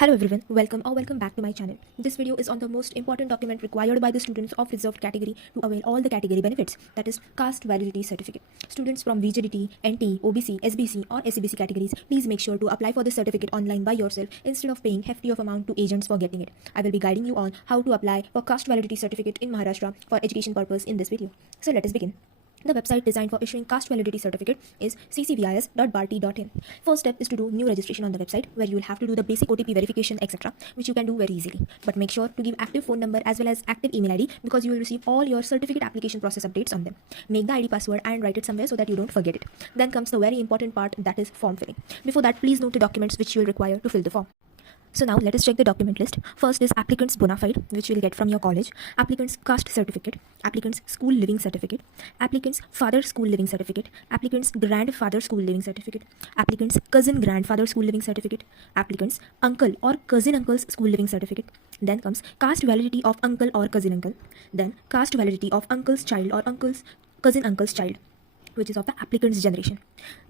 Hello everyone, welcome back to my channel. This video is on the most important document required by the students of reserved category to avail all the category benefits, that is caste validity certificate. Students from VGDT, NT, OBC, SBC or SCBC categories, please make sure to apply for this certificate online by yourself instead of paying hefty of amount to agents for getting it. I will be guiding you on how to apply for caste validity certificate in Maharashtra for education purpose in this video. So let us begin. The website designed for issuing caste validity certificate is ccvis.bharti.in. First step is to do new registration on the website, where you will have to do the basic OTP verification, etc., which you can do very easily. But make sure to give active phone number as well as active email ID, because you will receive all your certificate application process updates on them. Make the ID password and write it somewhere so that you don't forget it. Then comes the very important part, that is form filling. Before that, please note the documents which you will require to fill the form. So now let us check the document list. First is applicant's bona fide, which you will get from your college, applicant's caste certificate, applicant's school living certificate, applicant's father school living certificate, applicant's grandfather school living certificate, applicant's cousin grandfather school living certificate, applicant's uncle or cousin uncle's school living certificate. Then comes caste validity of uncle or cousin uncle. Then caste validity of uncle's child or cousin uncle's child, which is of the applicant's generation.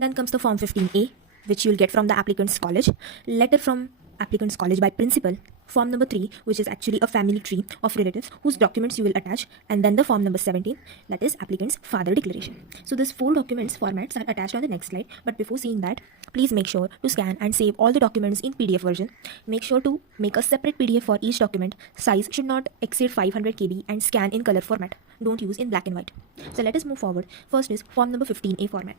Then comes the form 15A, which you will get from the applicant's college, letter from applicant's college by principal, form number 3, which is actually a family tree of relatives whose documents you will attach, and then the form number 17, that is applicant's father declaration. So these 4 documents formats are attached on the next slide, but before seeing that, please make sure to scan and save all the documents in PDF version. Make sure to make a separate PDF for each document. Size should not exceed 500 KB and scan in color format. Don't use in black and white. So let us move forward. First is form number 15A format.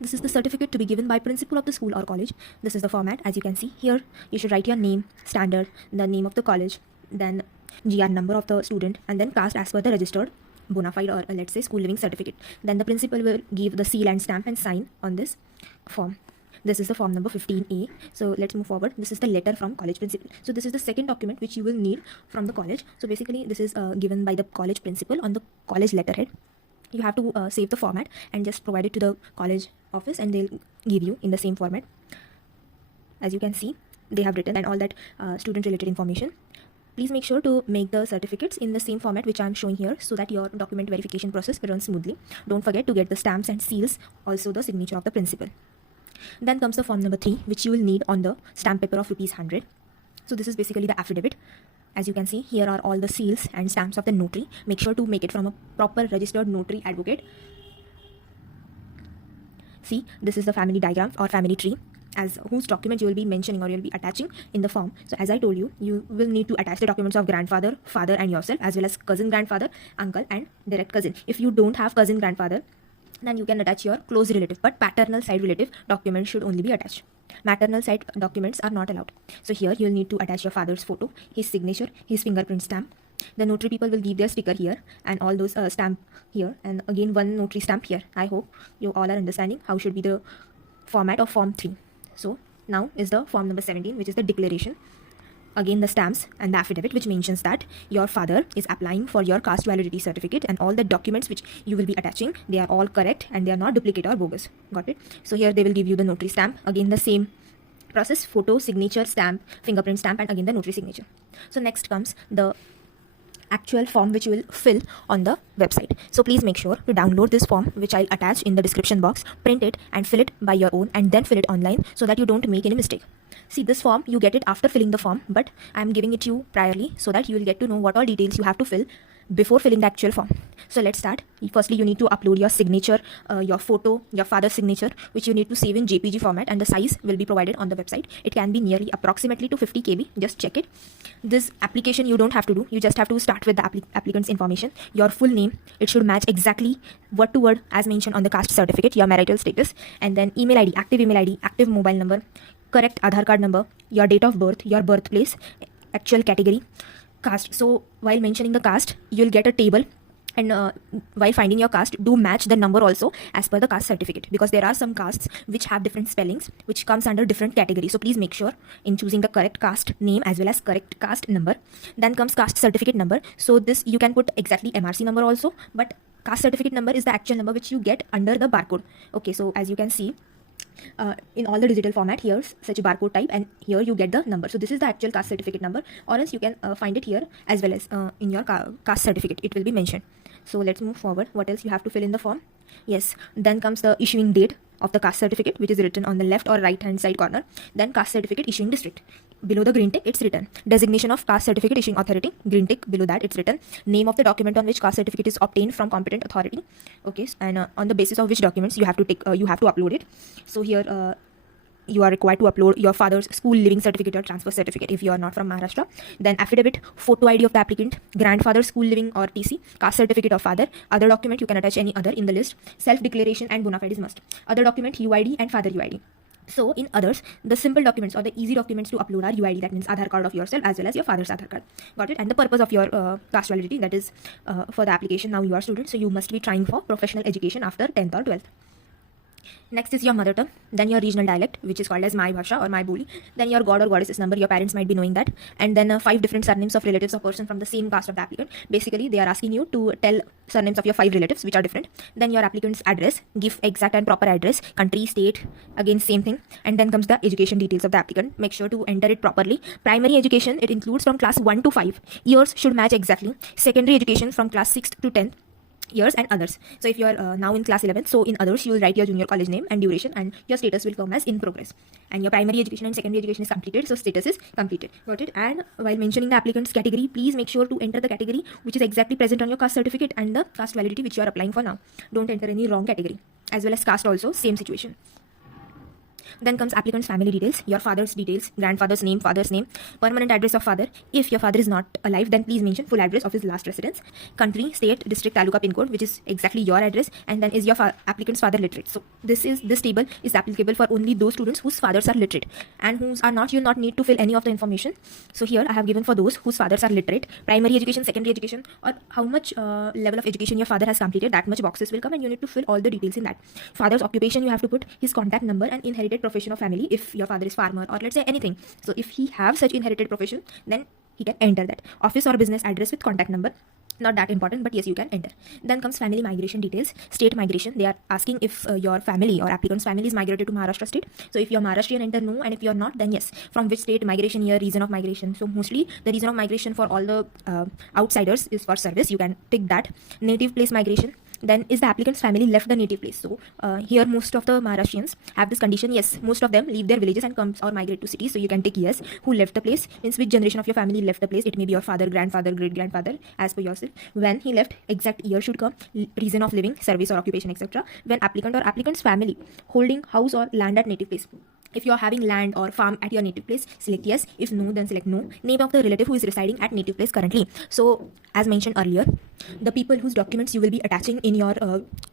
This is the certificate to be given by principal of the school or college. This is the format. As you can see here, you should write your name, standard, the name of the college, then GR number of the student, and then caste as per the registered bona fide or let's say school living certificate. Then the principal will give the seal and stamp and sign on this form. This is the form number 15A. So let's move forward. This is the letter from college principal. So this is the second document which you will need from the college. So basically this is given by the college principal on the college letterhead. You have to save the format and just provide it to the college office, and they'll give you in the same format. As you can see, they have written and all that student related information. Please make sure to make the certificates in the same format which I am showing here, so that your document verification process runs smoothly. Don't forget to get the stamps and seals, also the signature of the principal. Then comes the form number 3, which you will need on the stamp paper of ₹100. So this is basically the affidavit. As you can see, here are all the seals and stamps of the notary. Make sure to make it from a proper registered notary advocate. See, this is the family diagram or family tree, as whose document you will be mentioning or you will be attaching in the form. So as I told you, you will need to attach the documents of grandfather, father and yourself, as well as cousin grandfather, uncle and direct cousin. If you don't have cousin grandfather, then you can attach your close relative, but paternal side relative documents should only be attached. Maternal side documents are not allowed. So here you will need to attach your father's photo, his signature, his fingerprint stamp. The notary people will give their sticker here and all those stamp here, and again one notary stamp here. I hope you all are understanding how should be the format of form 3. So now is the form number 17, which is the declaration. Again the stamps and the affidavit which mentions that your father is applying for your caste validity certificate, and all the documents which you will be attaching, they are all correct and they are not duplicate or bogus. Got it? So here they will give you the notary stamp. Again the same process: photo, signature, stamp, fingerprint stamp, and again the notary signature. So next comes the actual form which you will fill on the website. So please make sure to download this form, which I'll attach in the description box, print it and fill it by your own, and then fill it online so that you don't make any mistake. See, this form you get it after filling the form, but I'm giving it to you priorly so that you will get to know what all details you have to fill before filling the actual form. So let's start. Firstly, you need to upload your signature, your photo, your father's signature, which you need to save in JPG format, and the size will be provided on the website. It can be nearly approximately to 50 KB. Just check it. This application you don't have to do. You just have to start with the applicant's information. Your full name, it should match exactly word to word as mentioned on the caste certificate, your marital status, and then email ID, active mobile number, correct Aadhaar card number, your date of birth, your birthplace, actual category, caste. So while mentioning the caste, you'll get a table, and while finding your caste, do match the number also as per the caste certificate, because there are some castes which have different spellings, which comes under different categories. So please make sure in choosing the correct caste name as well as correct caste number. Then comes caste certificate number. So this you can put exactly MRC number also, but caste certificate number is the actual number which you get under the barcode. Okay, so as you can see, in all the digital format, here's such a barcode type, and here you get the number. So this is the actual caste certificate number, or else you can find it here as well as in your caste certificate, it will be mentioned. So let's move forward. What else you have to fill in the form? Yes, then comes the issuing date of the caste certificate, which is written on the left or right hand side corner. Then caste certificate issuing district. below the green tick, it's written designation of caste certificate issuing authority. Green tick, below that it's written name of the document on which caste certificate is obtained from competent authority. Okay, and on the basis of which documents you have to upload it. So here you are required to upload your father's school living certificate or transfer certificate if you are not from Maharashtra. Then affidavit, photo ID of the applicant, grandfather's school living or TC, caste certificate of father. Other document, you can attach any other in the list. Self-declaration and bona fides must. Other document, UID and father UID. So in others, the simple documents or the easy documents to upload are UID, that means Aadhaar card of yourself as well as your father's Aadhaar card. Got it? And the purpose of your caste validity, that is for the application. Now you are students, so you must be trying for professional education after 10th or 12th. Next is your mother tongue, then your regional dialect, which is called as my bhasha or my boli, then your god or goddess's number, your parents might be knowing that, and then 5 different surnames of relatives of person from the same caste of the applicant. Basically, they are asking you to tell surnames of your 5 relatives which are different. Then your applicant's address, give exact and proper address, country, state, again same thing, and then comes the education details of the applicant. Make sure to enter it properly. Primary education, it includes from class 1 to 5. Years should match exactly. Secondary education from class 6th to 10th. Years and others. So if you are now in class 11, so in others you will write your junior college name and duration, and your status will come as in progress. And your primary education and secondary education is completed, so status is completed. Got it? And while mentioning the applicant's category, please make sure to enter the category which is exactly present on your caste certificate and the caste validity which you are applying for now. Don't enter any wrong category. As well as caste also, same situation. Then comes applicant's family details, your father's details, grandfather's name, father's name, permanent address of father. If your father is not alive, then please mention full address of his last residence, country, state, district, taluka, pin code, which is exactly your address, and then is your applicant's father literate. So this table is applicable for only those students whose fathers are literate, and whose are not, you'll not need to fill any of the information. So here I have given for those whose fathers are literate, primary education, secondary education, or how much level of education your father has completed, that much boxes will come, and you need to fill all the details in that. Father's occupation, you have to put his contact number and inherited profession of family if your father is farmer, or let's say anything. So if he have such inherited profession, then he can enter that. Office or business address with contact number, not that important, but yes, you can enter. Then comes family migration details, state migration. They are asking if your family or applicant's family is migrated to Maharashtra state. So if you're Maharashtrian, enter no, and if you're not, then yes. From which state, migration year, reason of migration. So mostly the reason of migration for all the outsiders is for service. You can tick that. Native place migration. Then is the applicant's family left the native place? So here most of the Maharashtrians have this condition. Yes, most of them leave their villages and comes or migrate to cities. So you can take yes. Who left the place? Means which generation of your family left the place. It may be your father, grandfather, great grandfather, as per yourself. When he left, exact year should come. Reason of living, service or occupation, etc. When applicant or applicant's family holding house or land at native place. If you are having land or farm at your native place, select yes. If no, then select no. Name of the relative who is residing at native place currently. So as mentioned earlier, the people whose documents you will be attaching in your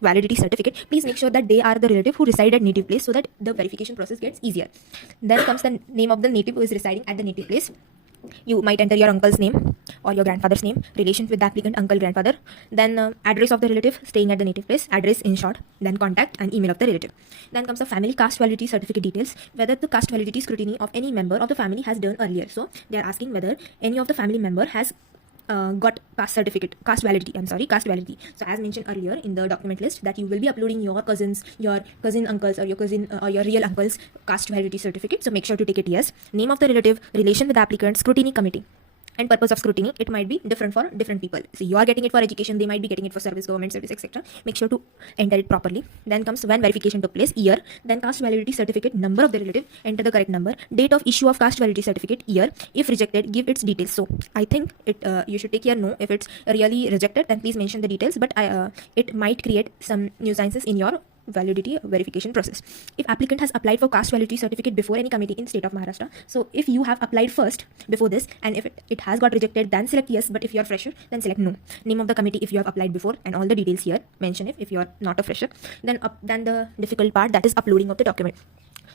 validity certificate, please make sure that they are the relative who reside at native place, so that the verification process gets easier. Then comes the name of the native who is residing at the native place. You might enter your uncle's name or your grandfather's name, relations with the applicant, uncle, grandfather, then address of the relative staying at the native place, address in short, then contact and email of the relative. Then comes the family caste validity certificate details, whether the caste validity scrutiny of any member of the family has done earlier. So they are asking whether any of the family member has got caste validity. So as mentioned earlier in the document list, that you will be uploading your cousin uncles or your cousin or your real uncle's caste validity certificate. So make sure to take it yes. Name of the relative, relation with the applicant, scrutiny committee. And purpose of scrutiny, it might be different for different people. So you are getting it for education, they might be getting it for service, government service, etc. Make sure to enter it properly. Then comes when verification took place, year. Then caste validity certificate, number of the relative, enter the correct number. Date of issue of caste validity certificate, year. If rejected, give its details. So I think you should take here no. If it's really rejected, then please mention the details. But it might create some nuisances in your validity verification process. If applicant has applied for caste validity certificate before any committee in state of Maharashtra, so if you have applied first before this, and if it has got rejected, then select yes. But if you are fresher, then select no. Name of the committee if you have applied before, and all the details here mention if you are not a fresher. Then the difficult part, that is uploading of the document.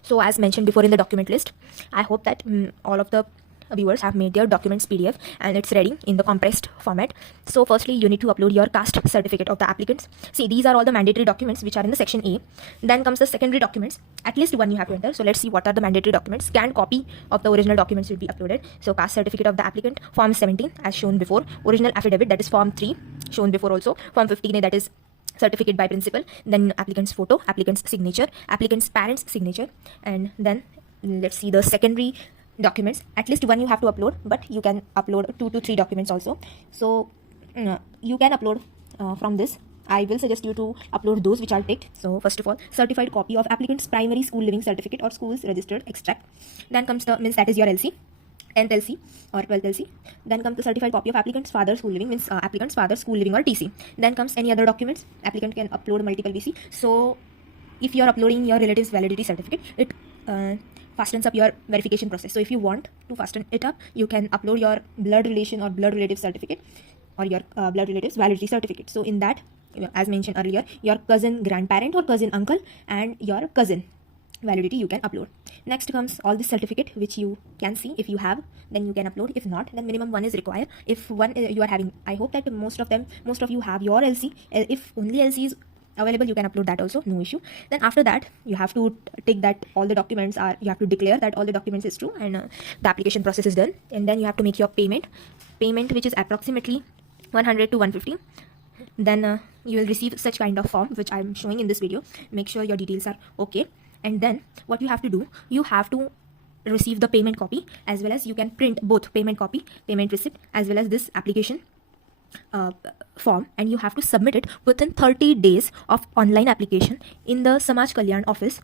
So as mentioned before in the document list, I hope that all of the viewers have made their documents PDF and it's ready in the compressed format. So firstly, you need to upload your caste certificate of the applicants. See, these are all the mandatory documents which are in the section A. Then comes the secondary documents. At least one you have to enter. So let's see what are the mandatory documents. Scanned copy of the original documents will be uploaded. So caste certificate of the applicant, form 17 as shown before. Original affidavit, that is form 3 shown before also. Form 15A, that is certificate by principal. Then applicant's photo, applicant's signature, applicant's parents' signature. And then let's see the secondary documents. At least one you have to upload, but you can upload 2 to 3 documents also. So you can upload from this. I will suggest you to upload those which are ticked. So first of all, certified copy of applicant's primary school living certificate or school's registered extract. Then comes the that is your LC. 10th LC or 12th LC. Then comes the certified copy of applicant's father's school living, means applicant's father's school living or TC. Then comes any other documents. Applicant can upload multiple VC. So if you are uploading your relative's validity certificate, it fastens up your verification process. So if you want to fasten it up, you can upload your blood relation or blood relative certificate or your blood relative's validity certificate. So in that, as mentioned earlier, your cousin grandparent or cousin uncle and your cousin validity you can upload. Next comes all this certificate which you can see. If you have, then you can upload. If not, then minimum one is required. If one you are having, I hope that most of you have your LC. If only LC is available, you can upload that also, no issue. Then after that, you have to tick that all the documents are, you have to declare that all the documents is true, and the application process is done. And then you have to make your payment which is approximately 100 to 150. Then you will receive such kind of form which I am showing in this video. Make sure your details are okay. And then what you have to do, you have to receive the payment copy, as well as you can print both payment copy, payment receipt, as well as this application form, and you have to submit it within 30 days of online application in the Samaj Kalyan office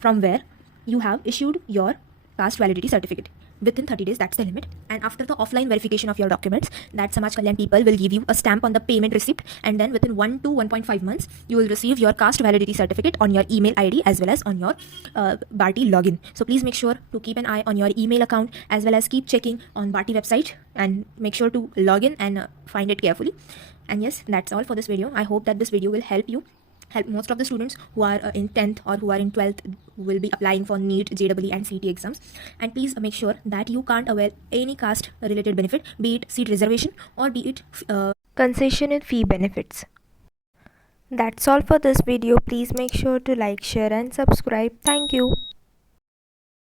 from where you have issued your caste validity certificate. Within 30 days, that's the limit. And after the offline verification of your documents, that Samaj Kalyan people will give you a stamp on the payment receipt, and then within 1 to 1.5 months, you will receive your caste validity certificate on your email ID as well as on your Bharti login. So please make sure to keep an eye on your email account, as well as keep checking on Bharti website, and make sure to log in and find it carefully. And yes, that's all for this video. I hope that this video will help most of the students who are in 10th or who are in 12th will be applying for NEET, JEE and CET exams. And please make sure that you can't avail any caste related benefit, be it seat reservation or be it concession and fee benefits. That's all for this video. Please make sure to like, share and subscribe. Thank you.